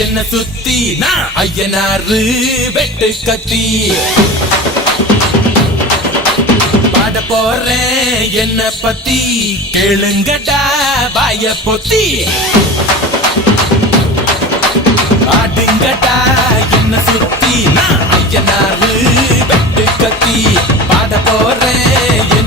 என்ன சுத்தி நான் ஐயனாரு வெட்டு கத்தி பாட போறேன் என்ன பத்தி கேளுங்கடா வாய பொத்தி ஆடுங்கடா என்ன சுத்தி நான் ஐயனாரு வெட்டு கத்தி பாட போறேன்